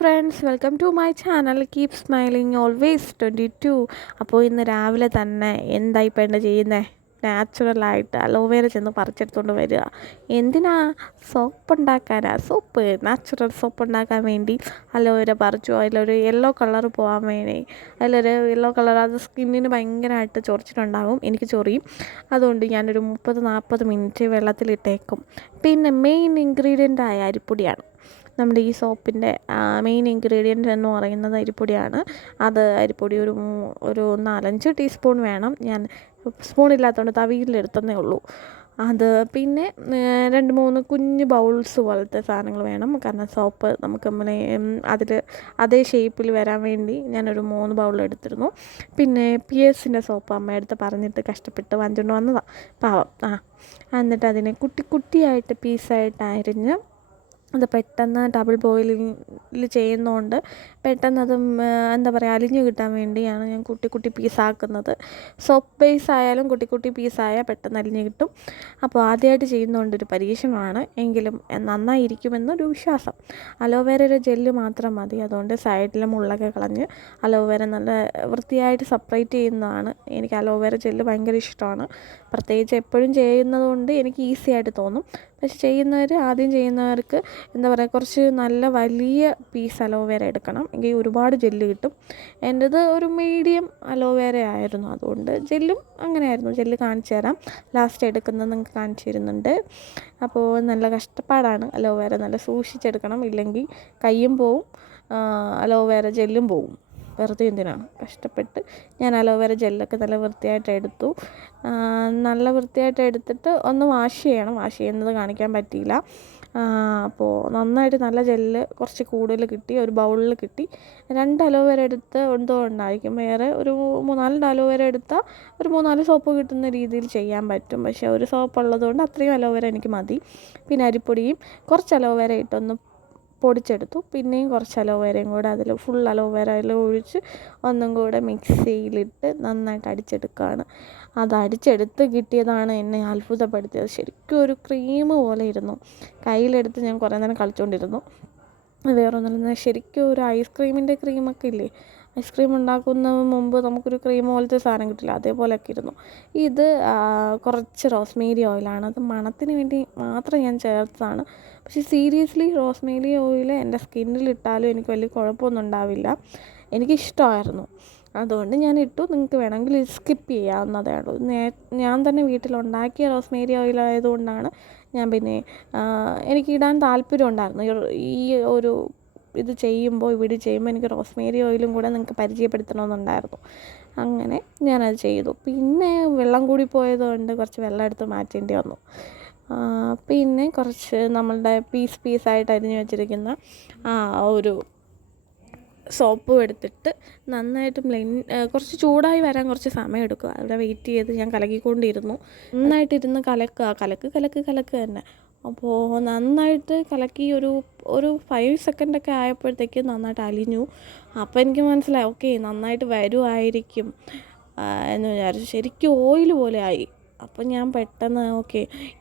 Friends, welcome to my channel. Keep smiling always 22. അപ്പോൾ ഇന്ന് രാവിലെ തന്നെ എന്തായി പെണ്ണ് ചെയ്യുന്നത്? നാച്ചുറലായിട്ട് അലോവേര ചെന്ന് പറിച്ചെടുത്തുകൊണ്ട് വരിക. എന്തിനാ? സോപ്പ് ഉണ്ടാക്കാനാ. സോപ്പ്, നാച്ചുറൽ സോപ്പ് ഉണ്ടാക്കാൻ വേണ്ടി അലോവേര പറിച്ചു. അതിലൊരു യെല്ലോ കളർ പോകാൻ വേണ്ടി, അതിലൊരു യെല്ലോ കളർ, അത് സ്കിന്നിന് ഭയങ്കരമായിട്ട് ചൊറിച്ചിട്ടുണ്ടാകും. എനിക്ക് ചൊറിയും. അതുകൊണ്ട് ഞാനൊരു 30-40 മിനിറ്റ് വെള്ളത്തിലിട്ടേക്കും. പിന്നെ മെയിൻ ഇൻഗ്രീഡിയൻ്റായ അരിപ്പൊടിയാണ്. നമ്മുടെ ഈ സോപ്പിൻ്റെ മെയിൻ ഇൻഗ്രീഡിയൻ്റ് എന്ന് പറയുന്നത് അരിപ്പൊടിയാണ്. അത് അരിപ്പൊടി ഒരു 4-5 ടീസ്പൂൺ വേണം. ഞാൻ സ്പൂൺ ഇല്ലാത്തതുകൊണ്ട് തവിയിലെടുത്തതേ ഉള്ളൂ. അത് പിന്നെ 2-3 കുഞ്ഞ് ബൗൾസ് പോലത്തെ സാധനങ്ങൾ വേണം. കാരണം സോപ്പ് നമുക്ക് അതിൽ അതേ ഷേപ്പിൽ വരാൻ വേണ്ടി ഞാനൊരു 3 ബൗൾ എടുത്തിരുന്നു. പിന്നെ പിയേഴ്സിൻ്റെ സോപ്പ് അമ്മയടുത്ത് പറഞ്ഞിട്ട് കഷ്ടപ്പെട്ട് വാങ്ങിച്ചുകൊണ്ട് വന്നതാണ്, പാവം. എന്നിട്ട് അതിനെ കുട്ടി കുട്ടിയായിട്ട് പീസായിട്ട് അരിഞ്ഞ്, അത് പെട്ടെന്ന് ഡബിൾ ബോയിലിൽ ചെയ്യുന്നതുകൊണ്ട് പെട്ടെന്ന് അത് എന്താ പറയുക, അലിഞ്ഞ് കിട്ടാൻ വേണ്ടിയാണ് ഞാൻ കുട്ടി കുട്ടി പീസാക്കുന്നത്. സോപ്പ് ബേസ് ആയാലും കുട്ടി കുട്ടി പീസായാൽ പെട്ടെന്ന് അലിഞ്ഞ് കിട്ടും. അപ്പോൾ ആദ്യമായിട്ട് ചെയ്യുന്നതുകൊണ്ടൊരു പരീക്ഷണമാണ്, എങ്കിലും നന്നായിരിക്കുമെന്നൊരു വിശ്വാസം. അലോവേരയുടെ ജെല്ല് മാത്രം മതി. അതുകൊണ്ട് സൈഡിലെ മുള്ളൊക്കെ കളഞ്ഞ് അലോവേര നല്ല വൃത്തിയായിട്ട് സെപ്പറേറ്റ് ചെയ്യുന്നതാണ്. എനിക്ക് അലോവേര ജെല്ല് ഭയങ്കര ഇഷ്ടമാണ്. പ്രത്യേകിച്ച് എപ്പോഴും ചെയ്യുന്നതുകൊണ്ട് എനിക്ക് ഈസി ആയിട്ട് തോന്നും. പക്ഷെ ആദ്യം ചെയ്യുന്നവർക്ക് എന്താ പറയുക, കുറച്ച് നല്ല വലിയ പീസ് അലോവേര എടുക്കണം. എങ്കിൽ ഒരുപാട് ജെല്ല് കിട്ടും. എൻ്റേത് ഒരു മീഡിയം അലോവേര ആയിരുന്നു, അതുകൊണ്ട് ജെല്ലും അങ്ങനെയായിരുന്നു. ജെല്ല് കാണിച്ചു തരാം, ലാസ്റ്റ് എടുക്കുന്നത് നിങ്ങൾക്ക് കാണിച്ചു തരുന്നുണ്ട്. അപ്പോൾ നല്ല കഷ്ടപ്പാടാണ്. അലോവേര നല്ല സൂക്ഷിച്ചെടുക്കണം, ഇല്ലെങ്കിൽ കയ്യും പോവും, അലോവേര ജെല്ലും പോവും. വെറുതെ എന്തിനാണ് കഷ്ടപ്പെട്ട്. ഞാൻ അലോവേര ജെല്ലൊക്കെ നല്ല വൃത്തിയായിട്ട് എടുത്തു. നല്ല വൃത്തിയായിട്ട് എടുത്തിട്ട് ഒന്ന് വാഷ് ചെയ്യണം. വാഷ് ചെയ്യുന്നത് കാണിക്കാൻ പറ്റിയില്ല. അപ്പോൾ നന്നായിട്ട് നല്ല ജെല്ല് കുറച്ച് കൂടുതൽ കിട്ടി. ഒരു ബൗളിൽ കിട്ടി. 2 അലോവേര എടുത്ത് എന്തുകൊണ്ടായിരിക്കും, വേറെ ഒരു 3-4 അലോവേര എടുത്താൽ ഒരു 3-4 സോപ്പ് കിട്ടുന്ന രീതിയിൽ ചെയ്യാൻ പറ്റും. പക്ഷേ ഒരു സോപ്പ് ഉള്ളതുകൊണ്ട് അത്രയും അലോവേര എനിക്ക് മതി. പിന്നെ അരിപ്പൊടിയും കുറച്ച് അലോവേര ഇട്ടൊന്ന് പൊടിച്ചെടുത്തു. പിന്നെയും കുറച്ച് അലോവേരയും കൂടെ അതിൽ ഫുൾ അലോവേര അതിൽ ഒഴിച്ച് ഒന്നും കൂടെ മിക്സിയിലിട്ട് നന്നായിട്ട് അടിച്ചെടുക്കുകയാണ്. അത് അടിച്ചെടുത്ത് കിട്ടിയതാണ് എന്നെ അത്ഭുതപ്പെടുത്തിയത്. ശരിക്കും ഒരു ക്രീം പോലെ ഇരുന്നു. കയ്യിലെടുത്ത് ഞാൻ കുറേ നേരം കളിച്ചുകൊണ്ടിരുന്നു. വേറൊന്നുമില്ല, ശരിക്കും ഒരു ഐസ്ക്രീമിൻ്റെ ക്രീമൊക്കെ ഇല്ലേ, ഐസ്ക്രീം ഉണ്ടാക്കുന്നതിന് മുമ്പ് നമുക്കൊരു ക്രീം പോലത്തെ സാധനം കിട്ടില്ല, അതേപോലെയൊക്കെ ഇരുന്നു. ഇത് കുറച്ച് റോസ്മേരി ഓയിലാണ്. അത് മണത്തിന് വേണ്ടി മാത്രം ഞാൻ ചേർത്തതാണ്. പക്ഷേ സീരിയസ്ലി റോസ്മേരി ഓയിൽ എൻ്റെ സ്കിന്നിലിട്ടാലും എനിക്ക് വലിയ കുഴപ്പമൊന്നും ഉണ്ടാവില്ല. എനിക്കിഷ്ടമായിരുന്നു, അതുകൊണ്ട് ഞാൻ ഇട്ടു. നിങ്ങൾക്ക് വേണമെങ്കിൽ സ്കിപ്പ് ചെയ്യാവുന്നതേ ഉള്ളൂ. ഞാൻ തന്നെ വീട്ടിലുണ്ടാക്കിയ റോസ്മേരി ഓയിൽ ആയതുകൊണ്ടാണ് ഞാൻ പിന്നെ എനിക്കിടാൻ താല്പര്യം ഉണ്ടായിരുന്നു. ഈ ഒരു ഇത് ചെയ്യുമ്പോൾ എനിക്ക് റോസ്മേരി ഓയിലും കൂടെ നിങ്ങൾക്ക് പരിചയപ്പെടുത്തണമെന്നുണ്ടായിരുന്നു. അങ്ങനെ ഞാനത് ചെയ്തു. പിന്നെ വെള്ളം കൂടി പോയതുകൊണ്ട് കുറച്ച് വെള്ളം എടുത്ത് മാറ്റേണ്ടി വന്നു. പിന്നെ കുറച്ച് നമ്മളുടെ പീസായിട്ട് അരിഞ്ഞ് വെച്ചിരിക്കുന്ന ഒരു സോപ്പും എടുത്തിട്ട് നന്നായിട്ട് കുറച്ച് ചൂടായി വരാൻ കുറച്ച് സമയം എടുക്കുക. അവിടെ വെയിറ്റ് ചെയ്ത് ഞാൻ കലക്കിക്കൊണ്ടിരുന്നു. നന്നായിട്ടിരുന്ന് കലക്ക് തന്നെ. അപ്പോൾ നന്നായിട്ട് കലക്കി ഒരു 5 സെക്കൻഡൊക്കെ ആയപ്പോഴത്തേക്ക് നന്നായിട്ട് അലിഞ്ഞു. അപ്പോൾ എനിക്ക് മനസ്സിലായി, ഓക്കെ നന്നായിട്ട് വരുമായിരിക്കും എന്ന് വിചാരിച്ചു. ശരിക്കും ഓയിൽ പോലെ ആയി. അപ്പം ഞാൻ പെട്ടെന്ന്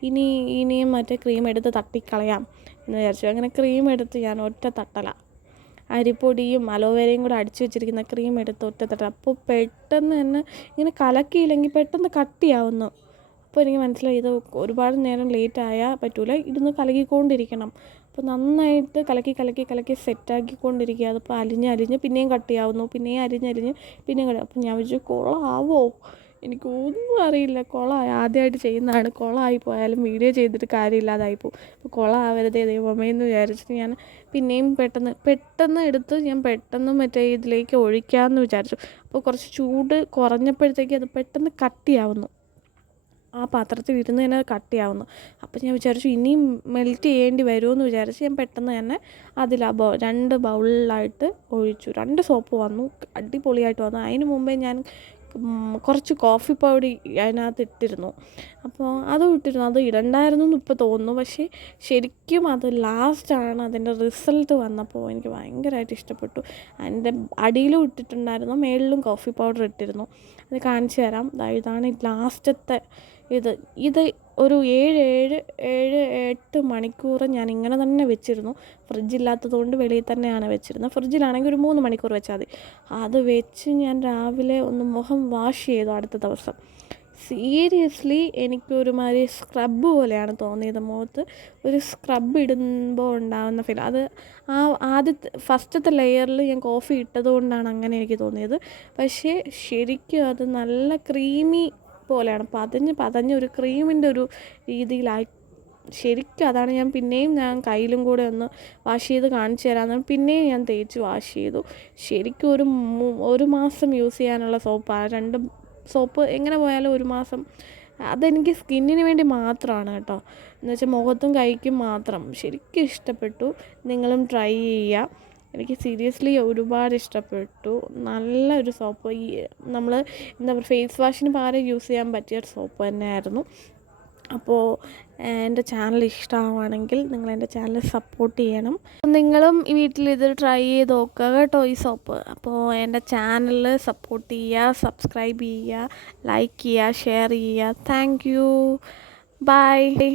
ഇനിയും മറ്റേ ക്രീം എടുത്ത് തട്ടിക്കളയാം എന്ന് വിചാരിച്ചു. അങ്ങനെ ക്രീം എടുത്ത് ഞാൻ ഒറ്റ തട്ടലാണ്, അരിപ്പൊടിയും അലോവേരയും കൂടെ അടിച്ചു വെച്ചിരിക്കുന്ന ക്രീം എടുത്ത് ഒറ്റ തട്ട. അപ്പോൾ പെട്ടെന്ന് തന്നെ ഇങ്ങനെ കലക്കിയില്ലെങ്കിൽ പെട്ടെന്ന് കട്ടിയാവുന്നു. അപ്പോൾ എനിക്ക് മനസ്സിലായി, ഇത് ഒരുപാട് നേരം ലേറ്റ് ആയാൽ പറ്റൂല, ഇതൊന്ന് കലക്കിക്കൊണ്ടിരിക്കണം. അപ്പോൾ നന്നായിട്ട് കലക്കി സെറ്റാക്കിക്കൊണ്ടിരിക്കുക. അതിപ്പോൾ അലിഞ്ഞ് പിന്നെയും കട്ടിയാവുന്നു, പിന്നെയും അലിഞ്ഞ് പിന്നെയും അപ്പോൾ ഞാൻ വിചാരിച്ചു, കൊളാവോ, എനിക്കൊന്നും അറിയില്ല, കൊളമായി. ആദ്യമായിട്ട് ചെയ്യുന്നതാണ്. കൊളമായി പോയാലും വീഡിയോ ചെയ്തിട്ട് കാര്യമില്ലാതായിപ്പോവും. അപ്പോൾ കൊളാവരുതേ ദൈവമേന്ന് വിചാരിച്ചിട്ട് ഞാൻ പിന്നെയും പെട്ടെന്ന് എടുത്ത് ഞാൻ പെട്ടെന്ന് മറ്റേ ഇതിലേക്ക് ഒഴിക്കാമെന്ന് വിചാരിച്ചു. അപ്പോൾ കുറച്ച് ചൂട് കുറഞ്ഞപ്പോഴത്തേക്ക് അത് പെട്ടെന്ന് കട്ടിയാവുന്നു. ആ പാത്രത്തിൽ ഇരുന്ന് തന്നെ കട്ടിയാവുന്നു. അപ്പോൾ ഞാൻ വിചാരിച്ചു ഇനിയും മെൽറ്റ് ചെയ്യേണ്ടി വരുമെന്ന് വിചാരിച്ച് ഞാൻ പെട്ടെന്ന് തന്നെ അതിൽ 2 ബൗളിലായിട്ട് ഒഴിച്ചു. 2 സോപ്പ് വന്നു, അടിപൊളിയായിട്ട് വന്നു. അതിന് മുമ്പേ ഞാൻ കുറച്ച് കോഫി പൗഡർ അതിനകത്ത് ഇട്ടിരുന്നു. അപ്പോൾ അത് ഇടണ്ടായിരുന്നു എന്ന് ഇപ്പോൾ തോന്നുന്നു. പക്ഷേ ശരിക്കും അത് ലാസ്റ്റാണ് അതിൻ്റെ റിസൾട്ട് വന്നപ്പോൾ എനിക്ക് ഭയങ്കരമായിട്ട് ഇഷ്ടപ്പെട്ടു. അതിൻ്റെ അടിയിലും ഇട്ടിട്ടുണ്ടായിരുന്നു, മേളിലും കോഫി പൗഡർ ഇട്ടിരുന്നു. അത് കാണിച്ചു തരാം. ഇതാണ് ലാസ്റ്റത്തെ ഇത് ഇത് ഒരു 8 മണിക്കൂർ ഞാൻ ഇങ്ങനെ തന്നെ വെച്ചിരുന്നു. ഫ്രിഡ്ജില്ലാത്തത് കൊണ്ട് വെളിയിൽ തന്നെയാണ് വെച്ചിരുന്നത്. ഫ്രിഡ്ജിലാണെങ്കിൽ ഒരു 3 മണിക്കൂർ വെച്ചാൽ മതി. അത് വെച്ച് ഞാൻ രാവിലെ ഒന്ന് മുഖം വാഷ് ചെയ്തു അടുത്ത ദിവസം. സീരിയസ്ലി എനിക്കൊരുമാതിരി സ്ക്രബ് പോലെയാണ് തോന്നിയത്. മുഖത്ത് ഒരു സ്ക്രബ് ഇടുമ്പോൾ ഉണ്ടാകുന്ന ഫീൽ. അത് ഫസ്റ്റത്തെ ലെയറിൽ ഞാൻ കോഫി ഇട്ടത് കൊണ്ടാണ് അങ്ങനെ എനിക്ക് തോന്നിയത്. പക്ഷേ ശരിക്കും അത് നല്ല ക്രീമി പോലെയാണ്, പതഞ്ഞ് ഒരു ക്രീമിൻ്റെ ഒരു രീതിയിലായി. ശരിക്കും അതാണ് ഞാൻ കയ്യിലും കൂടെ ഒന്ന് വാഷ് ചെയ്ത് കാണിച്ചു തരാമെന്ന് പിന്നെയും ഞാൻ തേച്ച് വാഷ് ചെയ്തു. ശരിക്കും ഒരു മാസം യൂസ് ചെയ്യാനുള്ള സോപ്പാണ്. സോപ്പ് എങ്ങനെ പോയാലും ഒരു മാസം. അതെനിക്ക് സ്കിന്നിന് വേണ്ടി മാത്രമാണ് കേട്ടോ, എന്ന് വെച്ചാൽ മുഖത്തും കൈക്കും മാത്രം. ശരിക്കും ഇഷ്ടപ്പെട്ടു. നിങ്ങളും ട്രൈ ചെയ്യുക. എനിക്ക് സീരിയസ്ലി ഒരുപാട് ഇഷ്ടപ്പെട്ടു. നല്ലൊരു സോപ്പ്. നമ്മൾ എന്താ പറയുക, ഫേസ് വാഷിന് പകരം യൂസ് ചെയ്യാൻ പറ്റിയ ഒരു സോപ്പ് തന്നെയായിരുന്നു. അപ്പോൾ എൻ്റെ ചാനൽ ഇഷ്ടമാണെങ്കിൽ നിങ്ങൾ എൻ്റെ ചാനൽ സപ്പോർട്ട് ചെയ്യണം. നിങ്ങളും ഈ വീട്ടിൽ ഇത് ട്രൈ ചെയ്ത് നോക്കുക കേട്ടോ, ഈ സോപ്പ്. അപ്പോൾ എൻ്റെ ചാനൽ സപ്പോർട്ട് ചെയ്യുക, സബ്സ്ക്രൈബ് ചെയ്യുക, ലൈക്ക് ചെയ്യുക, ഷെയർ ചെയ്യുക. Thank you. ബൈ.